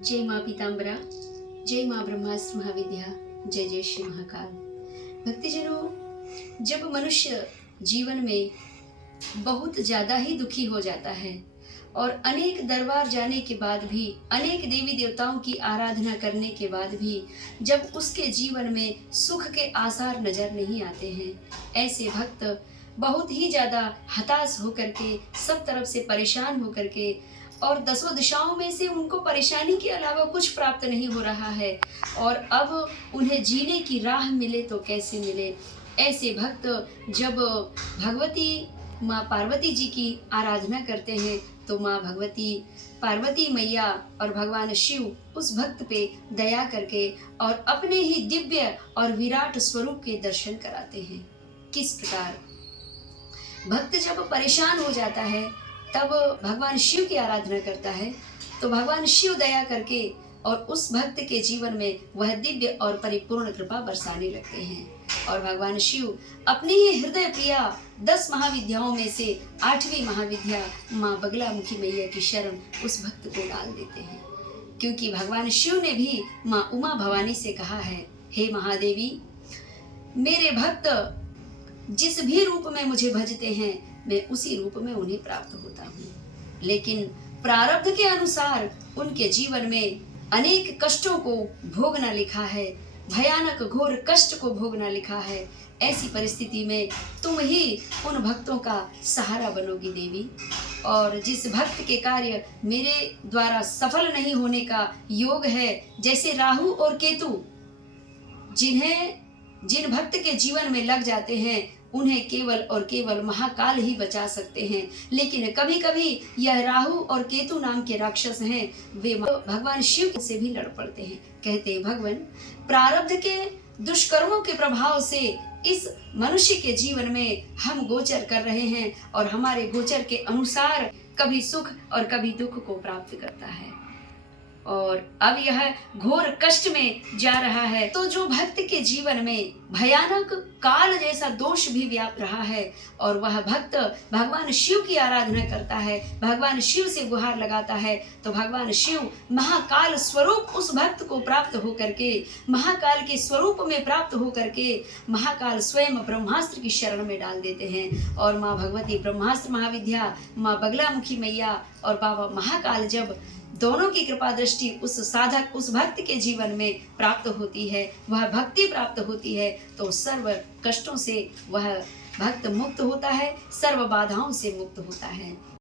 जय माँ पीताम्बरा, जय माँ ब्रह्मास्त्र महाविद्या, जय जय श्री महाकाल। भक्तजनों, जब मनुष्य जीवन में बहुत ज़्यादा ही दुखी हो जाता है और अनेक दरबार जाने के बाद भी, अनेक देवी देवताओं की आराधना करने के बाद भी जब उसके जीवन में सुख के आसार नजर नहीं आते हैं, ऐसे भक्त बहुत ही ज़्यादा हताश होकर के, सब तरफ से परेशान होकर के, और दसों दिशाओं में से उनको परेशानी के अलावा कुछ प्राप्त नहीं हो रहा है और अब उन्हें जीने की राह मिले तो कैसे मिले। ऐसे भक्त जब भगवती माँ पार्वती जी की आराधना करते हैं तो माँ भगवती पार्वती मैया और भगवान शिव उस भक्त पे दया करके और अपने ही दिव्य और विराट स्वरूप के दर्शन कराते हैं। किस प्रकार भक्त जब परेशान हो जाता है तब भगवान शिव की आराधना करता है तो भगवान शिव दया करके और उस भक्त के जीवन में वह दिव्य और परिपूर्ण कृपा बरसाने लगते हैं और भगवान शिव अपनी ही हृदय प्रिया 10 महाविद्याओं में से 8वीं महाविद्या माँ बगलामुखी मैया की शरण उस भक्त को डाल देते हैं। क्योंकि भगवान शिव ने भी माँ उमा भवानी से कहा है, हे महादेवी, मेरे भक्त जिस भी रूप में मुझे भजते हैं मैं उसी रूप में उन्हें प्राप्त होता हूँ, लेकिन प्रारब्ध के अनुसार उनके जीवन में अनेक कष्टों को भोगना लिखा है, भयानक घोर कष्ट को भोगना लिखा है। ऐसी परिस्थिति में तुम ही उन भक्तों का सहारा बनोगी देवी, और जिस भक्त के कार्य मेरे द्वारा सफल नहीं होने का योग है, जैसे राहु और केतु जिन भक्त के जीवन में लग जाते हैं उन्हें केवल और केवल महाकाल ही बचा सकते हैं, लेकिन कभी कभी यह राहु और केतु नाम के राक्षस हैं, वे भगवान शिव से भी लड़ पड़ते हैं। कहते हैं, भगवान, प्रारब्ध के दुष्कर्मों के प्रभाव से इस मनुष्य के जीवन में हम गोचर कर रहे हैं और हमारे गोचर के अनुसार कभी सुख और कभी दुख को प्राप्त करता है और अब यह घोर कष्ट में जा रहा है। तो जो भक्त के जीवन में भयानक काल जैसा दोष भी व्याप्त रहा है और वह भक्त भगवान शिव की आराधना करता है, भगवान शिव से गुहार लगाता है, तो भगवान शिव महाकाल स्वरूप उस भक्त को प्राप्त होकर के, महाकाल के स्वरूप में प्राप्त होकर के महाकाल स्वयं ब्रह्मास्त्र की शरण में डाल देते हैं। और माँ भगवती ब्रह्मास्त्र महाविद्या, माँ बगलामुखी मैया और बाबा महाकाल जब दोनों की कृपा दृष्टि उस साधक, उस भक्त के जीवन में प्राप्त होती है, वह भक्ति प्राप्त होती है, तो सर्व कष्टों से वह भक्त मुक्त होता है, सर्व बाधाओं से मुक्त होता है।